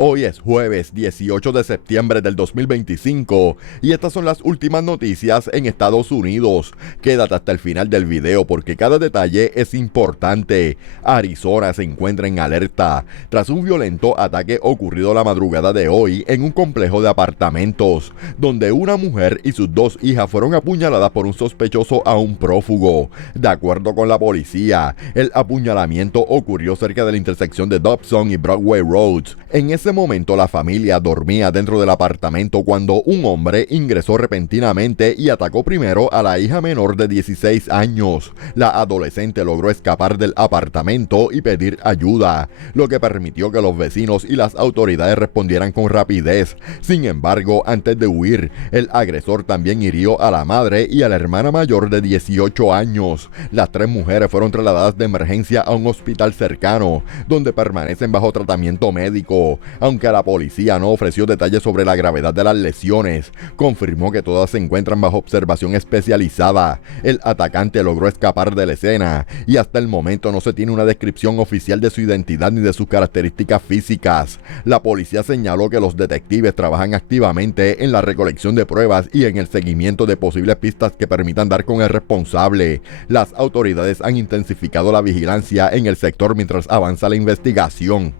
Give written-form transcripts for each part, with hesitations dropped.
Hoy es jueves 18 de septiembre del 2025 y estas son las últimas noticias en Estados Unidos. Quédate hasta el final del video porque cada detalle es importante. Arizona se encuentra en alerta tras un violento ataque ocurrido la madrugada de hoy en un complejo de apartamentos, donde una mujer y sus dos hijas fueron apuñaladas por un sospechoso aún prófugo. De acuerdo con la policía, el apuñalamiento ocurrió cerca de la intersección de Dobson y Broadway Roads. En ese momento la familia dormía dentro del apartamento cuando un hombre ingresó repentinamente y atacó primero a la hija menor de 16 años. La adolescente logró escapar del apartamento y pedir ayuda, lo que permitió que los vecinos y las autoridades respondieran con rapidez. Sin embargo, antes de huir, el agresor también hirió a la madre y a la hermana mayor de 18 años. Las tres mujeres fueron trasladadas de emergencia a un hospital cercano, donde permanecen bajo tratamiento médico. Aunque la policía no ofreció detalles sobre la gravedad de las lesiones, confirmó que todas se encuentran bajo observación especializada. El atacante logró escapar de la escena y hasta el momento no se tiene una descripción oficial de su identidad ni de sus características físicas. La policía señaló que los detectives trabajan activamente en la recolección de pruebas y en el seguimiento de posibles pistas que permitan dar con el responsable. Las autoridades han intensificado la vigilancia en el sector mientras avanza la investigación.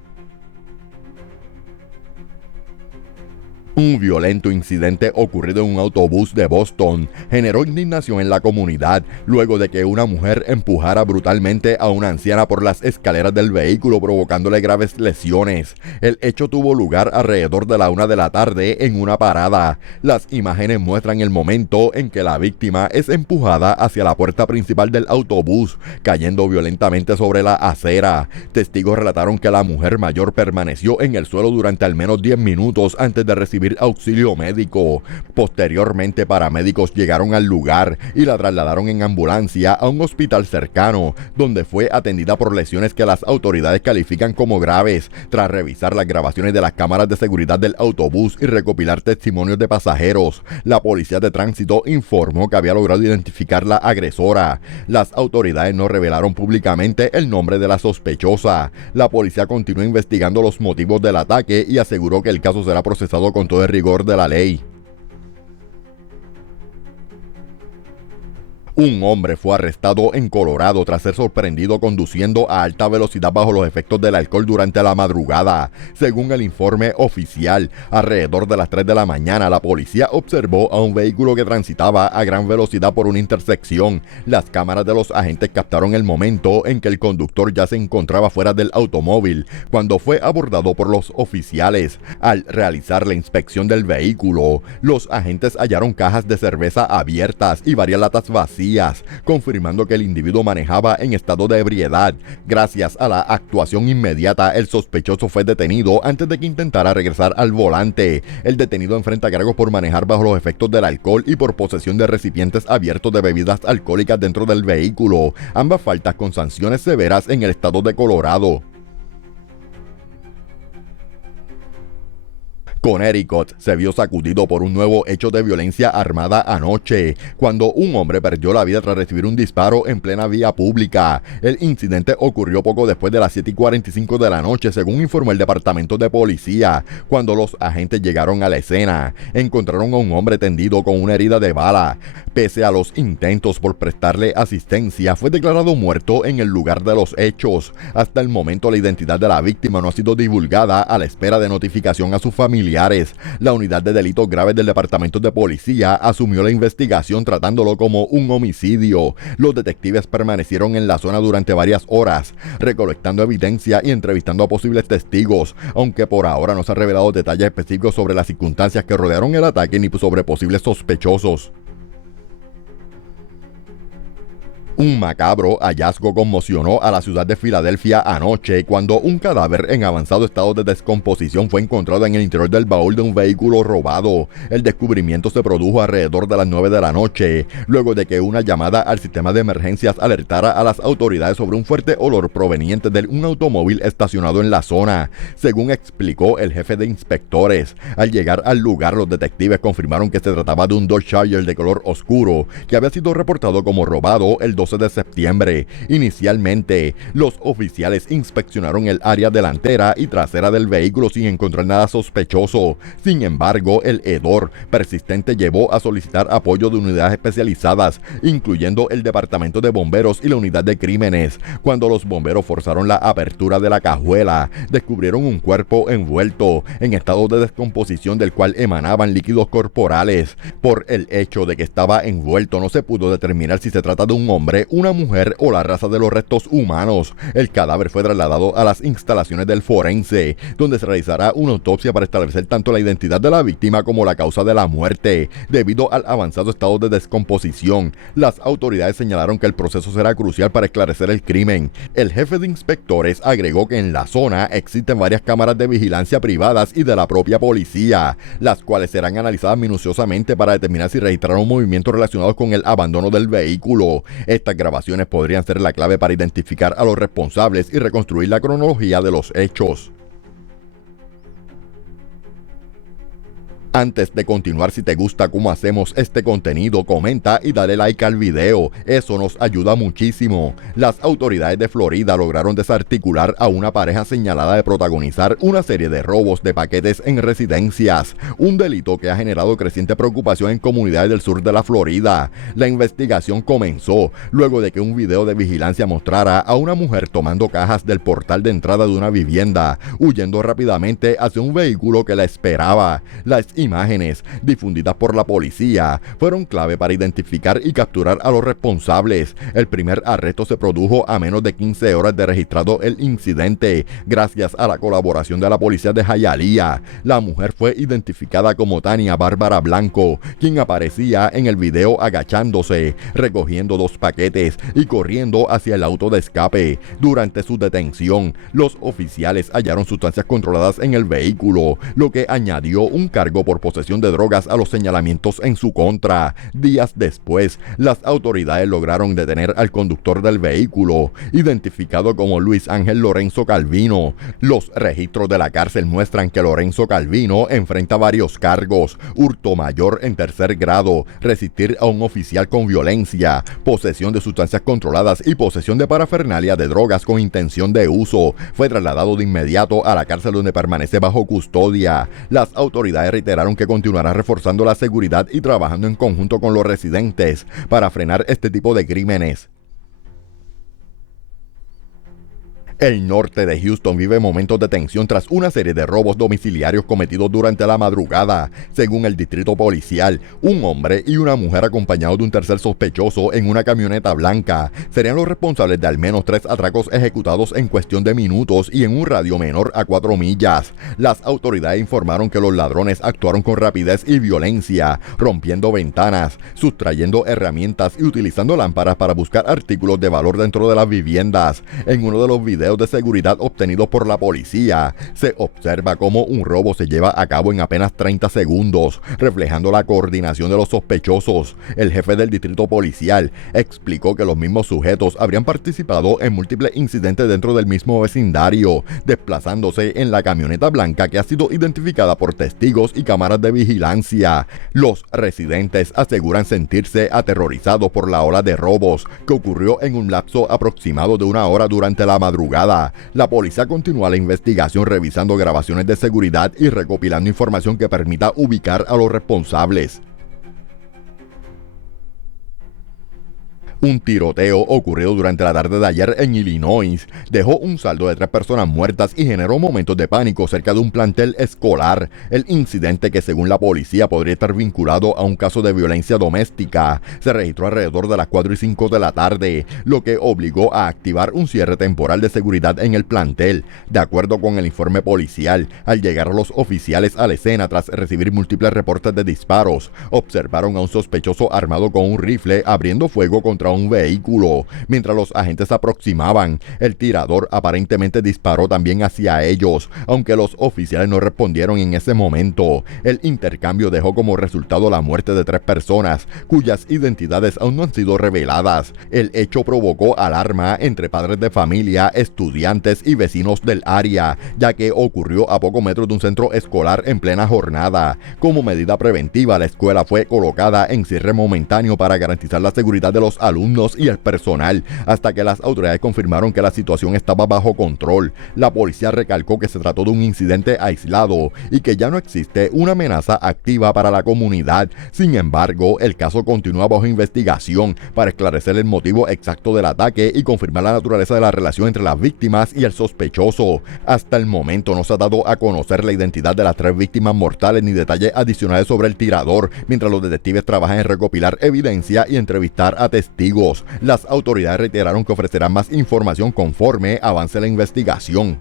Un violento incidente ocurrido en un autobús de Boston generó indignación en la comunidad luego de que una mujer empujara brutalmente a una anciana por las escaleras del vehículo, provocándole graves lesiones. El hecho tuvo lugar alrededor de la 1 de la tarde en una parada. Las imágenes muestran el momento en que la víctima es empujada hacia la puerta principal del autobús, cayendo violentamente sobre la acera. Testigos relataron que la mujer mayor permaneció en el suelo durante al menos 10 minutos antes de recibir auxilio médico. Posteriormente, paramédicos llegaron al lugar y la trasladaron en ambulancia a un hospital cercano, donde fue atendida por lesiones que las autoridades califican como graves. Tras revisar las grabaciones de las cámaras de seguridad del autobús y recopilar testimonios de pasajeros, la policía de tránsito informó que había logrado identificar la agresora. Las autoridades no revelaron públicamente el nombre de la sospechosa. La policía continúa investigando los motivos del ataque y aseguró que el caso será procesado con todo el rigor de la ley. Un hombre fue arrestado en Colorado tras ser sorprendido conduciendo a alta velocidad bajo los efectos del alcohol durante la madrugada. Según el informe oficial, alrededor de las 3 de la mañana, la policía observó a un vehículo que transitaba a gran velocidad por una intersección. Las cámaras de los agentes captaron el momento en que el conductor ya se encontraba fuera del automóvil cuando fue abordado por los oficiales. Al realizar la inspección del vehículo, los agentes hallaron cajas de cerveza abiertas y varias latas vacías, confirmando que el individuo manejaba en estado de ebriedad. Gracias a la actuación inmediata, el sospechoso fue detenido antes de que intentara regresar al volante. El detenido enfrenta cargos por manejar bajo los efectos del alcohol y por posesión de recipientes abiertos de bebidas alcohólicas dentro del vehículo, ambas faltas con sanciones severas en el estado de Colorado. Connecticut se vio sacudido por un nuevo hecho de violencia armada anoche, cuando un hombre perdió la vida tras recibir un disparo en plena vía pública. El incidente ocurrió poco después de las 7:45 de la noche, según informó el departamento de policía. Cuando los agentes llegaron a la escena, encontraron a un hombre tendido con una herida de bala. Pese a los intentos por prestarle asistencia, fue declarado muerto en el lugar de los hechos. Hasta el momento, la identidad de la víctima no ha sido divulgada a la espera de notificación a sus familiares. La unidad de delitos graves del departamento de policía asumió la investigación tratándolo como un homicidio. Los detectives permanecieron en la zona durante varias horas, recolectando evidencia y entrevistando a posibles testigos, aunque por ahora no se han revelado detalles específicos sobre las circunstancias que rodearon el ataque ni sobre posibles sospechosos. Un macabro hallazgo conmocionó a la ciudad de Filadelfia anoche cuando un cadáver en avanzado estado de descomposición fue encontrado en el interior del baúl de un vehículo robado. El descubrimiento se produjo alrededor de las 9 de la noche, luego de que una llamada al sistema de emergencias alertara a las autoridades sobre un fuerte olor proveniente de un automóvil estacionado en la zona, según explicó el jefe de inspectores. Al llegar al lugar, los detectives confirmaron que se trataba de un Dodge Charger de color oscuro que había sido reportado como robado el 12 12 de septiembre. Inicialmente, los oficiales inspeccionaron el área delantera y trasera del vehículo sin encontrar nada sospechoso. Sin embargo, el hedor persistente llevó a solicitar apoyo de unidades especializadas, incluyendo el Departamento de Bomberos y la Unidad de Crímenes. Cuando los bomberos forzaron la apertura de la cajuela, descubrieron un cuerpo envuelto en estado de descomposición del cual emanaban líquidos corporales. Por el hecho de que estaba envuelto, no se pudo determinar si se trata de un hombre, una mujer o la raza de los restos humanos. El cadáver fue trasladado a las instalaciones del forense, donde se realizará una autopsia para establecer tanto la identidad de la víctima como la causa de la muerte. Debido al avanzado estado de descomposición, las autoridades señalaron que el proceso será crucial para esclarecer el crimen. El jefe de inspectores agregó que en la zona existen varias cámaras de vigilancia privadas y de la propia policía, las cuales serán analizadas minuciosamente para determinar si registraron movimientos relacionados con el abandono del vehículo. Estas grabaciones podrían ser la clave para identificar a los responsables y reconstruir la cronología de los hechos. Antes de continuar, si te gusta cómo hacemos este contenido, comenta y dale like al video, eso nos ayuda muchísimo. Las autoridades de Florida lograron desarticular a una pareja señalada de protagonizar una serie de robos de paquetes en residencias, un delito que ha generado creciente preocupación en comunidades del sur de la Florida. La investigación comenzó luego de que un video de vigilancia mostrara a una mujer tomando cajas del portal de entrada de una vivienda, huyendo rápidamente hacia un vehículo que la esperaba. Las imágenes difundidas por la policía fueron clave para identificar y capturar a los responsables. El primer arresto se produjo a menos de 15 horas de registrado el incidente, gracias a la colaboración de la policía de Hialeah. La mujer fue identificada como Tania Bárbara Blanco, quien aparecía en el video agachándose, recogiendo 2 paquetes y corriendo hacia el auto de escape. Durante su detención, los oficiales hallaron sustancias controladas en el vehículo, lo que añadió un cargo por posesión de drogas a los señalamientos en su contra. Días después, las autoridades lograron detener al conductor del vehículo, identificado como Luis Ángel Lorenzo Calvino. Los registros de la cárcel muestran que Lorenzo Calvino enfrenta varios cargos: hurto mayor en 3er grado, resistir a un oficial con violencia, posesión de sustancias controladas y posesión de parafernalia de drogas con intención de uso. Fue trasladado de inmediato a la cárcel donde permanece bajo custodia. Las autoridades reiteraron que continuará reforzando la seguridad y trabajando en conjunto con los residentes para frenar este tipo de crímenes. El norte de Houston vive momentos de tensión tras una serie de robos domiciliarios cometidos durante la madrugada. Según el distrito policial, un hombre y una mujer acompañados de un tercer sospechoso en una camioneta blanca serían los responsables de al menos 3 atracos ejecutados en cuestión de minutos y en un radio menor a 4 millas. Las autoridades informaron que los ladrones actuaron con rapidez y violencia, rompiendo ventanas, sustrayendo herramientas y utilizando lámparas para buscar artículos de valor dentro de las viviendas. En uno de los videos de seguridad obtenidos por la policía, se observa cómo un robo se lleva a cabo en apenas 30 segundos, reflejando la coordinación de los sospechosos. El jefe del distrito policial explicó que los mismos sujetos habrían participado en múltiples incidentes dentro del mismo vecindario, desplazándose en la camioneta blanca que ha sido identificada por testigos y cámaras de vigilancia. Los residentes aseguran sentirse aterrorizados por la ola de robos que ocurrió en un lapso aproximado de 1 hora durante la madrugada. La policía continúa la investigación revisando grabaciones de seguridad y recopilando información que permita ubicar a los responsables. Un tiroteo ocurrido durante la tarde de ayer en Illinois dejó un saldo de 3 personas muertas y generó momentos de pánico cerca de un plantel escolar. El incidente, que según la policía podría estar vinculado a un caso de violencia doméstica, se registró alrededor de las 4:05 de la tarde, lo que obligó a activar un cierre temporal de seguridad en el plantel. De acuerdo con el informe policial, al llegar los oficiales a la escena tras recibir múltiples reportes de disparos, observaron a un sospechoso armado con un rifle abriendo fuego contra un vehículo. Mientras los agentes se aproximaban, el tirador aparentemente disparó también hacia ellos, aunque los oficiales no respondieron en ese momento. El intercambio dejó como resultado la muerte de 3 personas, cuyas identidades aún no han sido reveladas. El hecho provocó alarma entre padres de familia, estudiantes y vecinos del área, ya que ocurrió a pocos metros de un centro escolar en plena jornada. Como medida preventiva, la escuela fue colocada en cierre momentáneo para garantizar la seguridad de los alumnos alumnos y el personal, hasta que las autoridades confirmaron que la situación estaba bajo control. La policía recalcó que se trató de un incidente aislado y que ya no existe una amenaza activa para la comunidad. Sin embargo, el caso continúa bajo investigación para esclarecer el motivo exacto del ataque y confirmar la naturaleza de la relación entre las víctimas y el sospechoso. Hasta el momento no se ha dado a conocer la identidad de las 3 víctimas mortales ni detalles adicionales sobre el tirador, mientras los detectives trabajan en recopilar evidencia y entrevistar a testigos. Las autoridades reiteraron que ofrecerán más información conforme avance la investigación.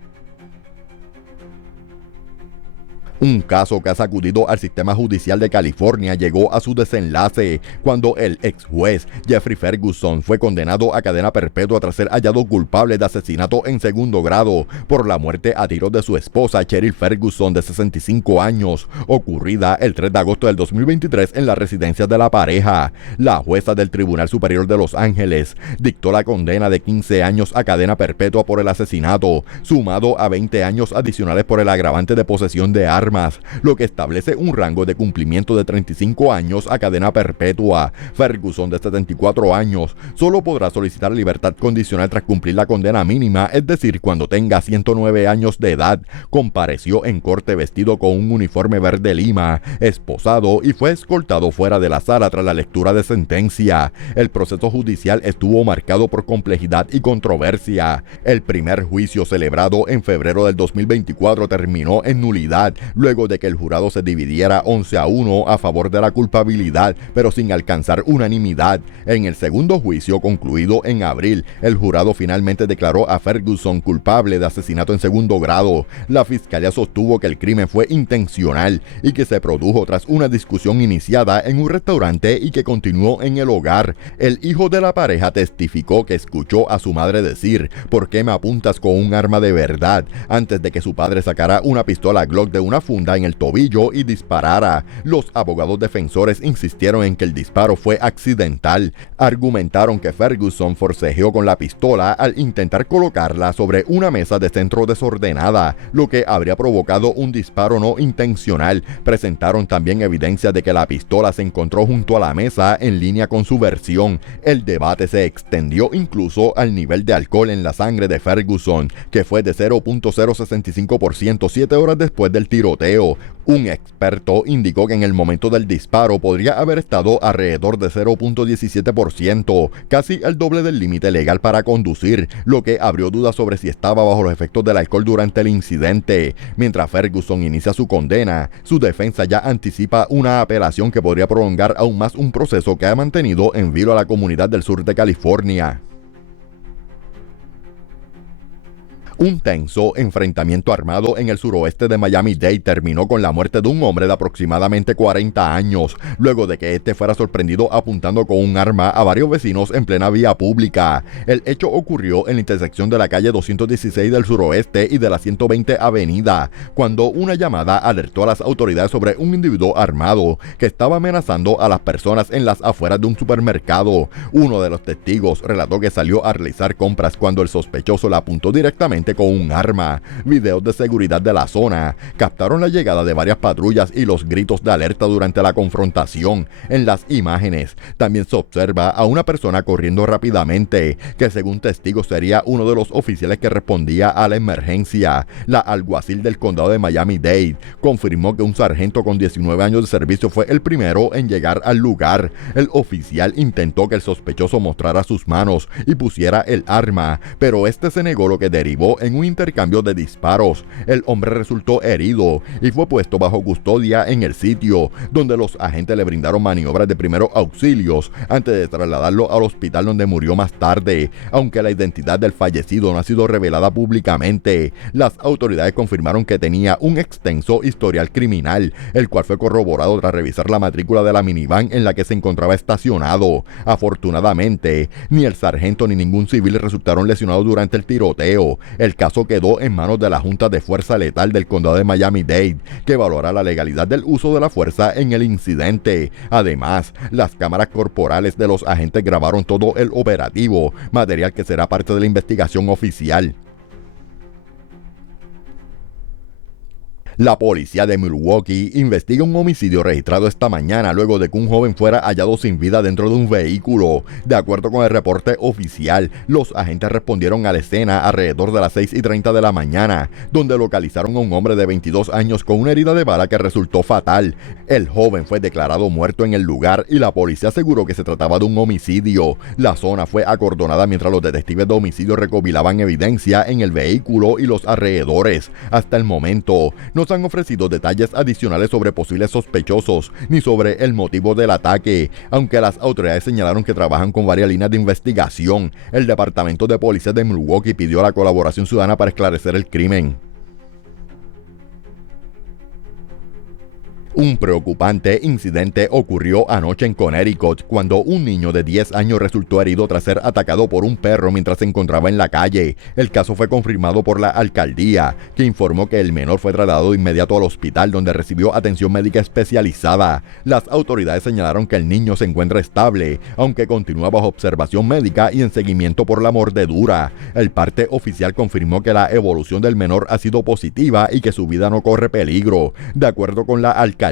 Un caso que ha sacudido al sistema judicial de California llegó a su desenlace cuando el ex juez Jeffrey Ferguson fue condenado a cadena perpetua tras ser hallado culpable de asesinato en segundo grado por la muerte a tiros de su esposa Cheryl Ferguson, de 65 años, ocurrida el 3 de agosto del 2023 en la residencia de la pareja. La jueza del Tribunal Superior de Los Ángeles dictó la condena de 15 años a cadena perpetua por el asesinato, sumado a 20 años adicionales por el agravante de posesión de armas, lo que establece un rango de cumplimiento de 35 años a cadena perpetua. Ferguson, de 74 años, solo podrá solicitar libertad condicional tras cumplir la condena mínima, es decir, cuando tenga 109 años de edad. Compareció en corte vestido con un uniforme verde lima, esposado, y fue escoltado fuera de la sala tras la lectura de sentencia. El proceso judicial estuvo marcado por complejidad y controversia. El primer juicio, celebrado en febrero del 2024, terminó en nulidad, luego de que el jurado se dividiera 11-1 a favor de la culpabilidad, pero sin alcanzar unanimidad. En el segundo juicio, concluido en abril, el jurado finalmente declaró a Ferguson culpable de asesinato en segundo grado. La fiscalía sostuvo que el crimen fue intencional y que se produjo tras una discusión iniciada en un restaurante y que continuó en el hogar. El hijo de la pareja testificó que escuchó a su madre decir: "¿Por qué me apuntas con un arma de verdad?", antes de que su padre sacara una pistola Glock de una funda en el tobillo y disparara. Los abogados defensores insistieron en que el disparo fue accidental. Argumentaron que Ferguson forcejeó con la pistola al intentar colocarla sobre una mesa de centro desordenada, lo que habría provocado un disparo no intencional. Presentaron también evidencia de que la pistola se encontró junto a la mesa, en línea con su versión. El debate se extendió incluso al nivel de alcohol en la sangre de Ferguson, que fue de 0.065% 7 horas después del tiroteo. Un experto indicó que en el momento del disparo podría haber estado alrededor de 0.17%, casi el doble del límite legal para conducir, lo que abrió dudas sobre si estaba bajo los efectos del alcohol durante el incidente. Mientras Ferguson inicia su condena, su defensa ya anticipa una apelación que podría prolongar aún más un proceso que ha mantenido en vilo a la comunidad del sur de California. Un tenso enfrentamiento armado en el suroeste de Miami-Dade terminó con la muerte de un hombre de aproximadamente 40 años, luego de que este fuera sorprendido apuntando con un arma a varios vecinos en plena vía pública. El hecho ocurrió en la intersección de la calle 216 del suroeste y de la 120 Avenida, cuando una llamada alertó a las autoridades sobre un individuo armado que estaba amenazando a las personas en las afueras de un supermercado. Uno de los testigos relató que salió a realizar compras cuando el sospechoso le apuntó directamente con un arma. Videos de seguridad de la zona captaron la llegada de varias patrullas y los gritos de alerta durante la confrontación. En las imágenes también se observa a una persona corriendo rápidamente, que según testigos sería uno de los oficiales que respondía a la emergencia. La alguacil del condado de Miami-Dade confirmó que un sargento con 19 años de servicio fue el primero en llegar al lugar. El oficial intentó que el sospechoso mostrara sus manos y pusiera el arma, pero este se negó, lo que derivó en un intercambio de disparos. El hombre resultó herido y fue puesto bajo custodia en el sitio, donde los agentes le brindaron maniobras de primeros auxilios antes de trasladarlo al hospital, donde murió más tarde. Aunque la identidad del fallecido no ha sido revelada públicamente, las autoridades confirmaron que tenía un extenso historial criminal, el cual fue corroborado tras revisar la matrícula de la minivan en la que se encontraba estacionado. Afortunadamente, ni el sargento ni ningún civil resultaron lesionados durante el tiroteo. El caso quedó en manos de la Junta de Fuerza Letal del Condado de Miami-Dade, que valora la legalidad del uso de la fuerza en el incidente. Además, las cámaras corporales de los agentes grabaron todo el operativo, material que será parte de la investigación oficial. La policía de Milwaukee investiga un homicidio registrado esta mañana luego de que un joven fuera hallado sin vida dentro de un vehículo. De acuerdo con el reporte oficial, los agentes respondieron a la escena alrededor de las 6:30 de la mañana, donde localizaron a un hombre de 22 años con una herida de bala que resultó fatal. El joven fue declarado muerto en el lugar y la policía aseguró que se trataba de un homicidio. La zona fue acordonada mientras los detectives de homicidio recopilaban evidencia en el vehículo y los alrededores. Hasta el momento, no se han ofrecido detalles adicionales sobre posibles sospechosos ni sobre el motivo del ataque, aunque las autoridades señalaron que trabajan con varias líneas de investigación. El Departamento de Policía de Milwaukee pidió la colaboración ciudadana para esclarecer el crimen. Un preocupante incidente ocurrió anoche en Connecticut cuando un niño de 10 años resultó herido tras ser atacado por un perro mientras se encontraba en la calle. El caso fue confirmado por la alcaldía, que informó que el menor fue trasladado de inmediato al hospital donde recibió atención médica especializada. Las autoridades señalaron que el niño se encuentra estable, aunque continúa bajo observación médica y en seguimiento por la mordedura. El parte oficial confirmó que la evolución del menor ha sido positiva y que su vida no corre peligro. De acuerdo con la alcaldía,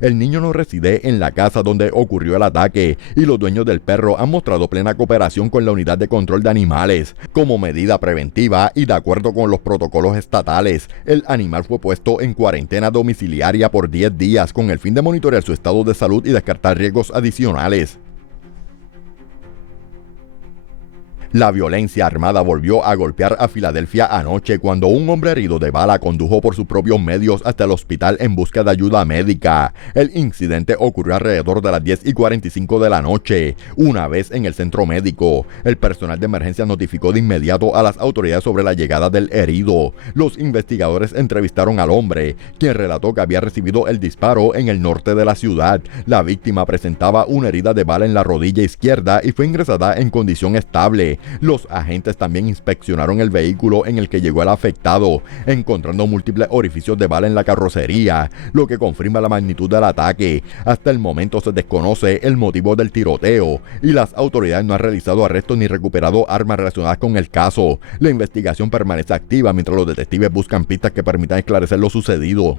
el niño no reside en la casa donde ocurrió el ataque y los dueños del perro han mostrado plena cooperación con la unidad de control de animales. Como medida preventiva y de acuerdo con los protocolos estatales, el animal fue puesto en cuarentena domiciliaria por 10 días con el fin de monitorear su estado de salud y descartar riesgos adicionales. La violencia armada volvió a golpear a Filadelfia anoche cuando un hombre herido de bala condujo por sus propios medios hasta el hospital en busca de ayuda médica. El incidente ocurrió alrededor de las 10:45 de la noche. Una vez en el centro médico, el personal de emergencia notificó de inmediato a las autoridades sobre la llegada del herido. Los investigadores entrevistaron al hombre, quien relató que había recibido el disparo en el norte de la ciudad. La víctima presentaba una herida de bala en la rodilla izquierda y fue ingresada en condición estable. Los agentes también inspeccionaron el vehículo en el que llegó el afectado, encontrando múltiples orificios de bala en la carrocería, lo que confirma la magnitud del ataque. Hasta el momento se desconoce el motivo del tiroteo y las autoridades no han realizado arrestos ni recuperado armas relacionadas con el caso. La investigación permanece activa mientras los detectives buscan pistas que permitan esclarecer lo sucedido.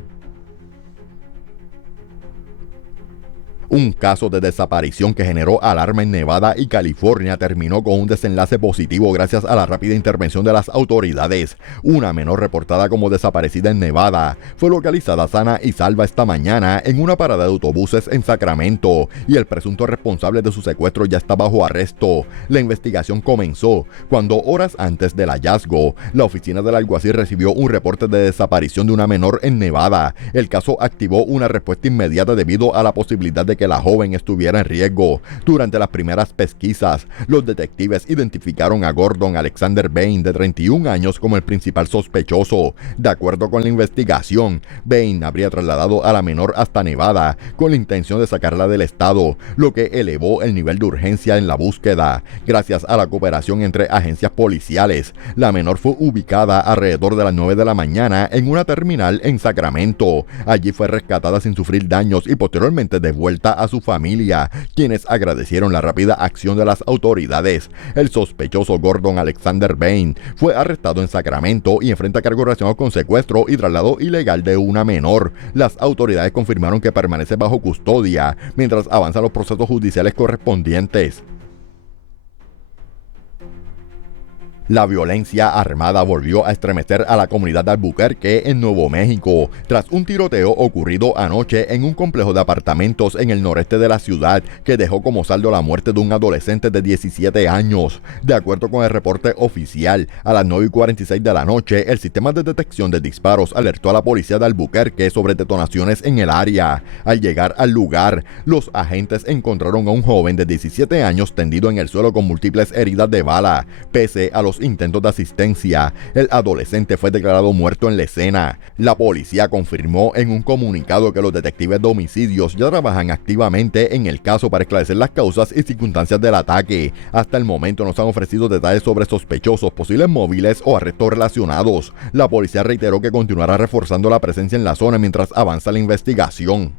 Un caso de desaparición que generó alarma en Nevada y California terminó con un desenlace positivo gracias a la rápida intervención de las autoridades. Una menor reportada como desaparecida en Nevada fue localizada sana y salva esta mañana en una parada de autobuses en Sacramento y el presunto responsable de su secuestro ya está bajo arresto. La investigación comenzó cuando horas antes del hallazgo, la oficina del alguacil recibió un reporte de desaparición de una menor en Nevada. El caso activó una respuesta inmediata debido a la posibilidad de que la joven estuviera en riesgo. Durante las primeras pesquisas, los detectives identificaron a Gordon Alexander Bain, de 31 años, como el principal sospechoso. De acuerdo con la investigación, Bain habría trasladado a la menor hasta Nevada con la intención de sacarla del estado, lo que elevó el nivel de urgencia en la búsqueda. Gracias a la cooperación entre agencias policiales, la menor fue ubicada alrededor de las 9 de la mañana en una terminal en Sacramento. Allí fue rescatada sin sufrir daños y posteriormente devuelta a su familia, quienes agradecieron la rápida acción de las autoridades. El sospechoso Gordon Alexander Bain fue arrestado en Sacramento y enfrenta cargos relacionados con secuestro y traslado ilegal de una menor. Las autoridades confirmaron que permanece bajo custodia mientras avanzan los procesos judiciales correspondientes. La violencia armada volvió a estremecer a la comunidad de Albuquerque, en Nuevo México, tras un tiroteo ocurrido anoche en un complejo de apartamentos en el noreste de la ciudad que dejó como saldo la muerte de un adolescente de 17 años. De acuerdo con el reporte oficial, a las 9:46 de la noche, el sistema de detección de disparos alertó a la policía de Albuquerque sobre detonaciones en el área. Al llegar al lugar, los agentes encontraron a un joven de 17 años tendido en el suelo con múltiples heridas de bala. Pese a los intentos de asistencia, el adolescente fue declarado muerto en la escena. La policía confirmó en un comunicado que los detectives de homicidios ya trabajan activamente en el caso para esclarecer las causas y circunstancias del ataque. Hasta el momento no se han ofrecido detalles sobre sospechosos, posibles móviles o arrestos relacionados. La policía reiteró que continuará reforzando la presencia en la zona mientras avanza la investigación.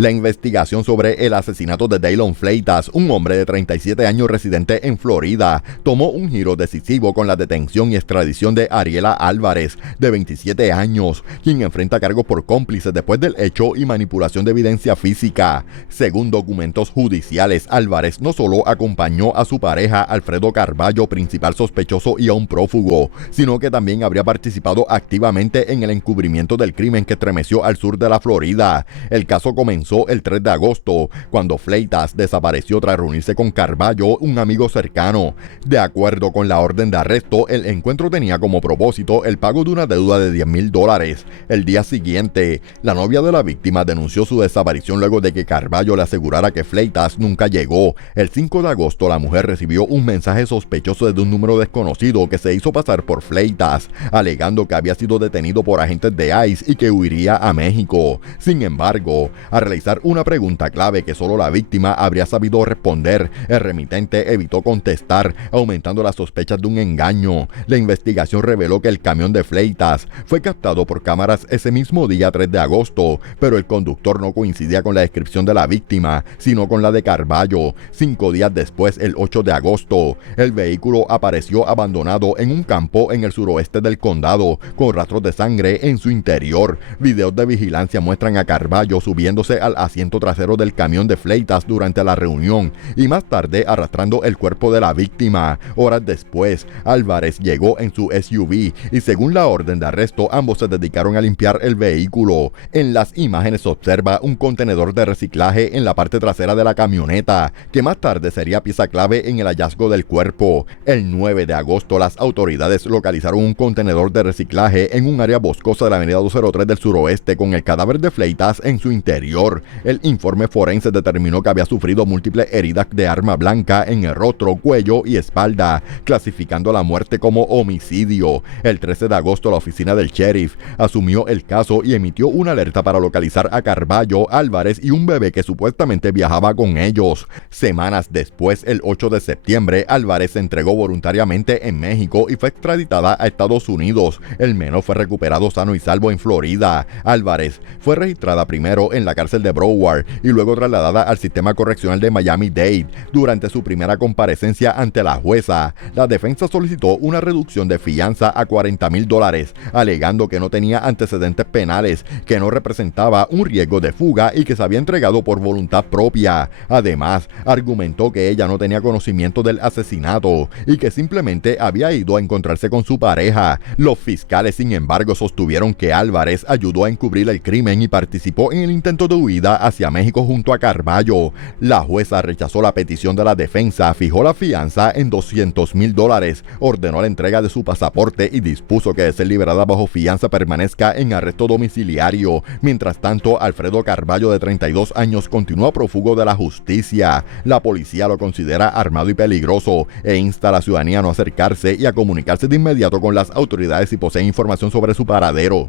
La investigación sobre el asesinato de Daylon Fleitas, un hombre de 37 años residente en Florida, tomó un giro decisivo con la detención y extradición de Ariela Álvarez, de 27 años, quien enfrenta cargos por cómplice después del hecho y manipulación de evidencia física. Según documentos judiciales, Álvarez no solo acompañó a su pareja Alfredo Carballo, principal sospechoso y a un prófugo, sino que también habría participado activamente en el encubrimiento del crimen que estremeció al sur de la Florida. El caso comenzó el 3 de agosto, cuando Fleitas desapareció tras reunirse con Carballo, un amigo cercano. De acuerdo con la orden de arresto, el encuentro tenía como propósito el pago de una deuda de $10,000. El día siguiente, la novia de la víctima denunció su desaparición luego de que Carballo le asegurara que Fleitas nunca llegó. El 5 de agosto, la mujer recibió un mensaje sospechoso desde un número desconocido que se hizo pasar por Fleitas, alegando que había sido detenido por agentes de ICE y que huiría a México. Sin embargo, al realizar una pregunta clave que solo la víctima habría sabido responder, el remitente evitó contestar, aumentando las sospechas de un engaño. La investigación reveló que el camión de Fleitas fue captado por cámaras ese mismo día 3 de agosto, pero el conductor no coincidía con la descripción de la víctima, sino con la de Carballo. 5 días después, el 8 de agosto, el vehículo apareció abandonado en un campo en el suroeste del condado, con rastros de sangre en su interior. Videos de vigilancia muestran a Carballo subiéndose al asiento trasero del camión de Fleitas durante la reunión y más tarde arrastrando el cuerpo de la víctima. Horas después, Álvarez llegó en su SUV y según la orden de arresto, ambos se dedicaron a limpiar el vehículo. En las imágenes se observa un contenedor de reciclaje en la parte trasera de la camioneta, que más tarde sería pieza clave en el hallazgo del cuerpo. El 9 de agosto, las autoridades localizaron un contenedor de reciclaje en un área boscosa de la avenida 203 del suroeste con el cadáver de Fleitas en su interior. El informe forense determinó que había sufrido múltiples heridas de arma blanca en el rostro, cuello y espalda, clasificando la muerte como homicidio. El 13 de agosto, la oficina del sheriff asumió el caso y emitió una alerta para localizar a Carballo, Álvarez y un bebé que supuestamente viajaba con ellos. Semanas después, el 8 de septiembre, Álvarez se entregó voluntariamente en México y fue extraditada a Estados Unidos. El menor fue recuperado sano y salvo en Florida. Álvarez fue registrada primero en la cárcel de Broward y luego trasladada al sistema correccional de Miami-Dade. Durante su primera comparecencia ante la jueza, la defensa solicitó una reducción de fianza a $40,000, alegando que no tenía antecedentes penales, que no representaba un riesgo de fuga y que se había entregado por voluntad propia. Además, argumentó que ella no tenía conocimiento del asesinato y que simplemente había ido a encontrarse con su pareja. Los fiscales, sin embargo, sostuvieron que Álvarez ayudó a encubrir el crimen y participó en el intento de huida hacia México junto a Carballo. La jueza rechazó la petición de la defensa, fijó la fianza en $200,000, ordenó la entrega de su pasaporte y dispuso que de ser liberada bajo fianza permanezca en arresto domiciliario. Mientras tanto, Alfredo Carballo, de 32 años, continúa prófugo de la justicia. La policía lo considera armado y peligroso e insta a la ciudadanía a no acercarse y a comunicarse de inmediato con las autoridades si poseen información sobre su paradero.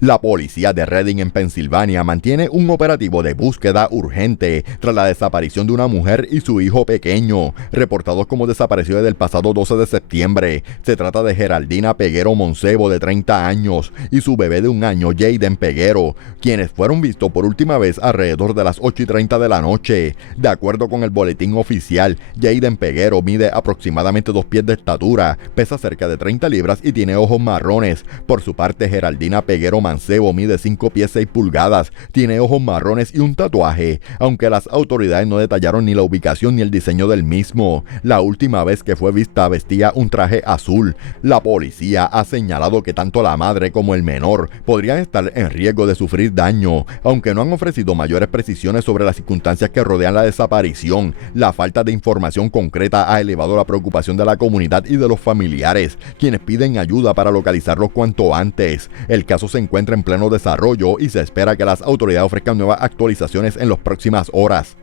La policía de Reading, en Pensilvania, mantiene un operativo de búsqueda urgente tras la desaparición de una mujer y su hijo pequeño, reportados como desaparecidos desde el pasado 12 de septiembre. Se trata de Geraldina Peguero Moncebo, de 30 años, y su bebé de 1 año, Jaden Peguero, quienes fueron vistos por última vez alrededor de las 8:30 de la noche. De acuerdo con el boletín oficial, Jaden Peguero mide aproximadamente 2 pies de estatura, pesa cerca de 30 libras y tiene ojos marrones. Por su parte, Geraldina Peguero Mancebo mide 5 pies 6 pulgadas, tiene ojos marrones y un tatuaje, aunque las autoridades no detallaron ni la ubicación ni el diseño del mismo. La última vez que fue vista vestía un traje azul. La policía ha señalado que tanto la madre como el menor podrían estar en riesgo de sufrir daño, aunque no han ofrecido mayores precisiones sobre las circunstancias que rodean la desaparición. La falta de información concreta ha elevado la preocupación de la comunidad y de los familiares, quienes piden ayuda para localizarlos cuanto antes. El caso se encuentra en pleno desarrollo y se espera que las autoridades ofrezcan nuevas actualizaciones en las próximas horas.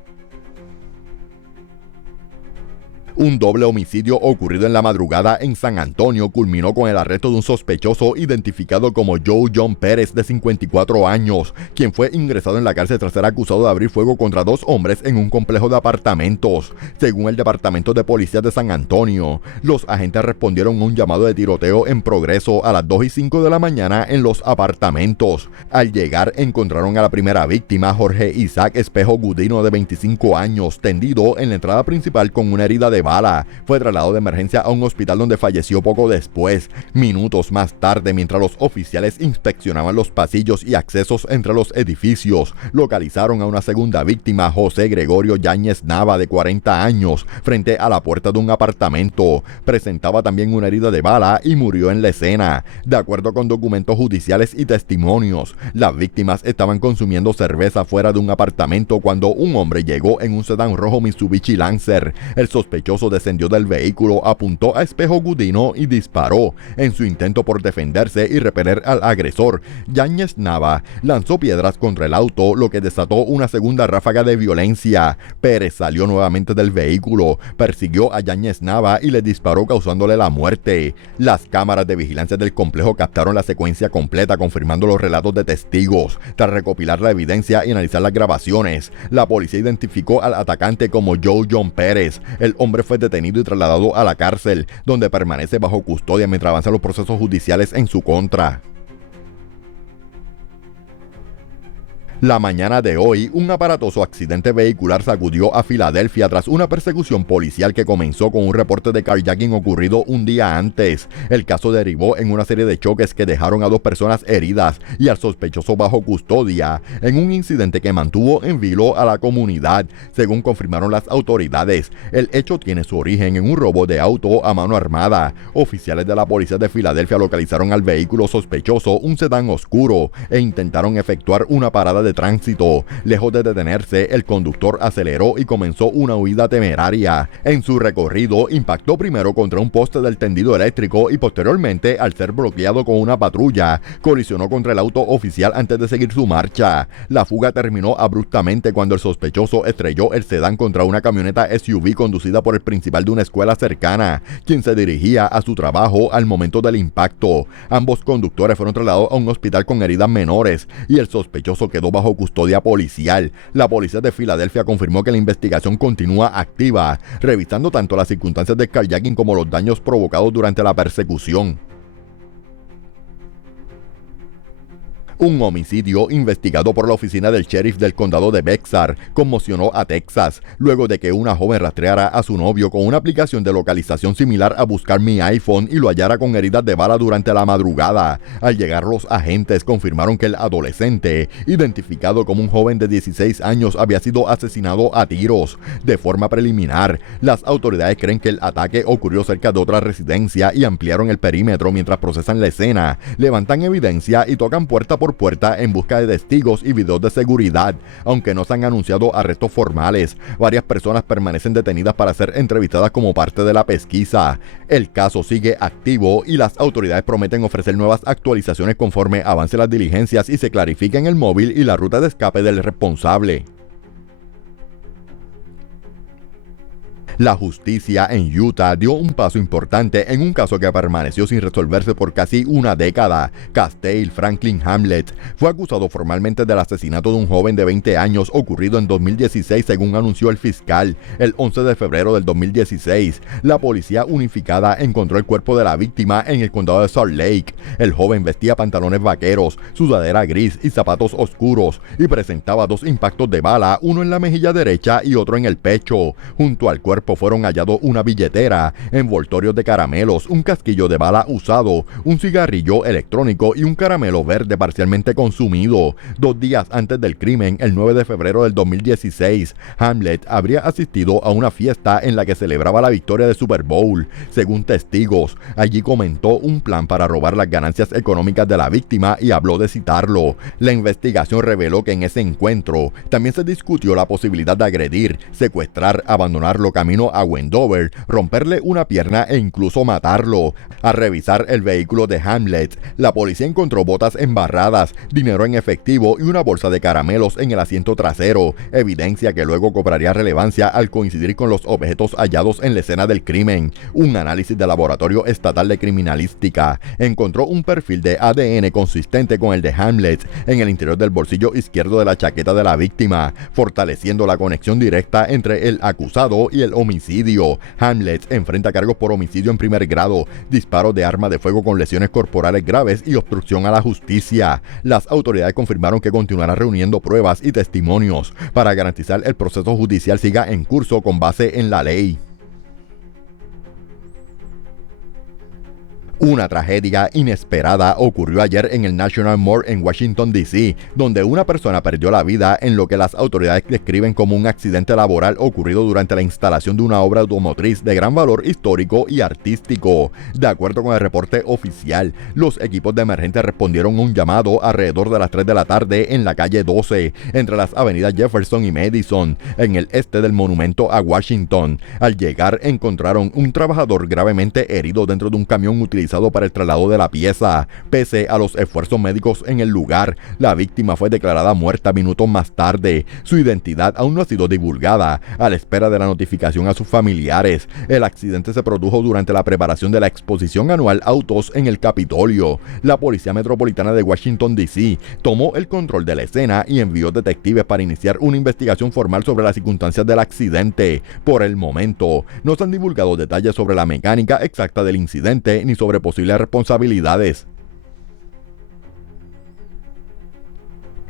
Un doble homicidio ocurrido en la madrugada en San Antonio culminó con el arresto de un sospechoso identificado como Joe John Pérez, de 54 años, quien fue ingresado en la cárcel tras ser acusado de abrir fuego contra dos hombres en un complejo de apartamentos. Según el Departamento de Policía de San Antonio, los agentes respondieron a un llamado de tiroteo en progreso a las 2:05 de la mañana en los apartamentos. Al llegar, encontraron a la primera víctima, Jorge Isaac Espejo Gudino, de 25 años, tendido en la entrada principal con una herida de bala. Fue trasladado de emergencia a un hospital donde falleció poco después. Minutos más tarde, mientras los oficiales inspeccionaban los pasillos y accesos entre los edificios, localizaron a una segunda víctima, José Gregorio Yáñez Nava, de 40 años, frente a la puerta de un apartamento. Presentaba también una herida de bala y murió en la escena. De acuerdo con documentos judiciales y testimonios, las víctimas estaban consumiendo cerveza fuera de un apartamento cuando un hombre llegó en un sedán rojo Mitsubishi Lancer. El sospechoso descendió del vehículo, apuntó a Espejo Gudino y disparó. En su intento por defenderse y repeler al agresor, Yáñez Nava lanzó piedras contra el auto, lo que desató una segunda ráfaga de violencia. Pérez salió nuevamente del vehículo, persiguió a Yáñez Nava y le disparó, causándole la muerte. Las cámaras de vigilancia del complejo captaron la secuencia completa, confirmando los relatos de testigos. Tras recopilar la evidencia y analizar las grabaciones, la policía identificó al atacante como Joe John Pérez. El hombre fue detenido y trasladado a la cárcel, donde permanece bajo custodia mientras avanzan los procesos judiciales en su contra. La mañana de hoy, un aparatoso accidente vehicular sacudió a Filadelfia tras una persecución policial que comenzó con un reporte de carjacking ocurrido un día antes. El caso derivó en una serie de choques que dejaron a dos personas heridas y al sospechoso bajo custodia, en un incidente que mantuvo en vilo a la comunidad. Según confirmaron las autoridades, el hecho tiene su origen en un robo de auto a mano armada. Oficiales de la policía de Filadelfia localizaron al vehículo sospechoso, un sedán oscuro, e intentaron efectuar una parada de tránsito. Lejos de detenerse, el conductor aceleró y comenzó una huida temeraria. En su recorrido, impactó primero contra un poste del tendido eléctrico y posteriormente, al ser bloqueado con una patrulla, colisionó contra el auto oficial antes de seguir su marcha. La fuga terminó abruptamente cuando el sospechoso estrelló el sedán contra una camioneta SUV conducida por el principal de una escuela cercana, quien se dirigía a su trabajo al momento del impacto. Ambos conductores fueron trasladados a un hospital con heridas menores y el sospechoso quedó bajo custodia policial. La policía de Filadelfia confirmó que la investigación continúa activa, revisando tanto las circunstancias del carjacking como los daños provocados durante la persecución. Un homicidio investigado por la oficina del sheriff del condado de Bexar conmocionó a Texas, luego de que una joven rastreara a su novio con una aplicación de localización similar a Buscar Mi iPhone y lo hallara con heridas de bala durante la madrugada. Al llegar, los agentes confirmaron que el adolescente, identificado como un joven de 16 años, había sido asesinado a tiros. De forma preliminar, las autoridades creen que el ataque ocurrió cerca de otra residencia y ampliaron el perímetro mientras procesan la escena, levantan evidencia y tocan puerta por puerta en busca de testigos y videos de seguridad. Aunque no se han anunciado arrestos formales, varias personas permanecen detenidas para ser entrevistadas como parte de la pesquisa. El caso sigue activo y las autoridades prometen ofrecer nuevas actualizaciones conforme avancen las diligencias y se clarifiquen el móvil y la ruta de escape del responsable. La justicia en Utah dio un paso importante en un caso que permaneció sin resolverse por casi una década. Castale Franklin Hamlet fue acusado formalmente del asesinato de un joven de 20 años ocurrido en 2016, según anunció el fiscal. El 11 de febrero del 2016, la policía unificada encontró el cuerpo de la víctima en el condado de Salt Lake. El joven vestía pantalones vaqueros, sudadera gris y zapatos oscuros, y presentaba dos impactos de bala, uno en la mejilla derecha y otro en el pecho. Junto al cuerpo fueron hallados una billetera, envoltorios de caramelos, un casquillo de bala usado, un cigarrillo electrónico y un caramelo verde parcialmente consumido. 2 días antes del crimen, el 9 de febrero del 2016, Hamlet habría asistido a una fiesta en la que celebraba la victoria de Super Bowl. Según testigos, allí comentó un plan para robar las ganancias económicas de la víctima y habló de citarlo. La investigación reveló que en ese encuentro también se discutió la posibilidad de agredir, secuestrar, abandonarlo camino camino a Wendover, romperle una pierna e incluso matarlo. Al revisar el vehículo de Hamlet, la policía encontró botas embarradas, dinero en efectivo y una bolsa de caramelos en el asiento trasero, evidencia que luego cobraría relevancia al coincidir con los objetos hallados en la escena del crimen. Un análisis del Laboratorio Estatal de Criminalística encontró un perfil de ADN consistente con el de Hamlet en el interior del bolsillo izquierdo de la chaqueta de la víctima, fortaleciendo la conexión directa entre el acusado y el homicidio. Hamlet enfrenta cargos por homicidio en primer grado, disparo de arma de fuego con lesiones corporales graves y obstrucción a la justicia. Las autoridades confirmaron que continuarán reuniendo pruebas y testimonios para garantizar el proceso judicial siga en curso con base en la ley. Una tragedia inesperada ocurrió ayer en el National Mall en Washington, D.C., donde una persona perdió la vida en lo que las autoridades describen como un accidente laboral ocurrido durante la instalación de una obra automotriz de gran valor histórico y artístico. De acuerdo con el reporte oficial, los equipos de emergencia respondieron a un llamado alrededor de las 3 de la tarde en la calle 12, entre las avenidas Jefferson y Madison, en el este del monumento a Washington. Al llegar, encontraron un trabajador gravemente herido dentro de un camión utilizado para el traslado de la pieza. Pese a los esfuerzos médicos en el lugar, la víctima fue declarada muerta minutos más tarde. Su identidad aún no ha sido divulgada, a la espera de la notificación a sus familiares. El accidente se produjo durante la preparación de la exposición anual Autos en el Capitolio. La Policía Metropolitana de Washington, D.C. tomó el control de la escena y envió detectives para iniciar una investigación formal sobre las circunstancias del accidente. Por el momento, no se han divulgado detalles sobre la mecánica exacta del incidente ni sobre posibles responsabilidades.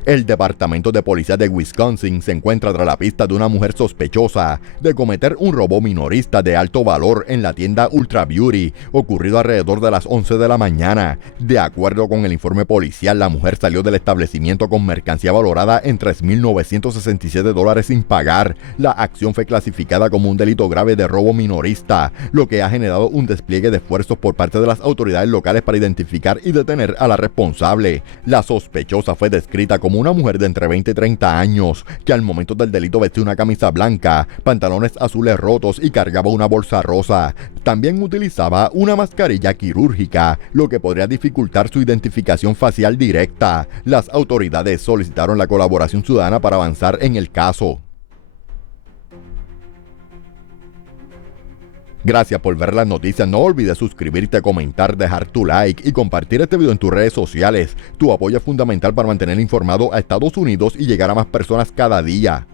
El Departamento de Policía de Wisconsin se encuentra tras la pista de una mujer sospechosa de cometer un robo minorista de alto valor en la tienda Ultra Beauty, ocurrido alrededor de las 11 de la mañana. De acuerdo con el informe policial, la mujer salió del establecimiento con mercancía valorada en $3,967 sin pagar. La acción fue clasificada como un delito grave de robo minorista, lo que ha generado un despliegue de esfuerzos por parte de las autoridades locales para identificar y detener a la responsable. La sospechosa fue descrita como una mujer de entre 20 y 30 años, que al momento del delito vestía una camisa blanca, pantalones azules rotos y cargaba una bolsa rosa. También utilizaba una mascarilla quirúrgica, lo que podría dificultar su identificación facial directa. Las autoridades solicitaron la colaboración ciudadana para avanzar en el caso. Gracias por ver las noticias. No olvides suscribirte, comentar, dejar tu like y compartir este video en tus redes sociales. Tu apoyo es fundamental para mantener informado a Estados Unidos y llegar a más personas cada día.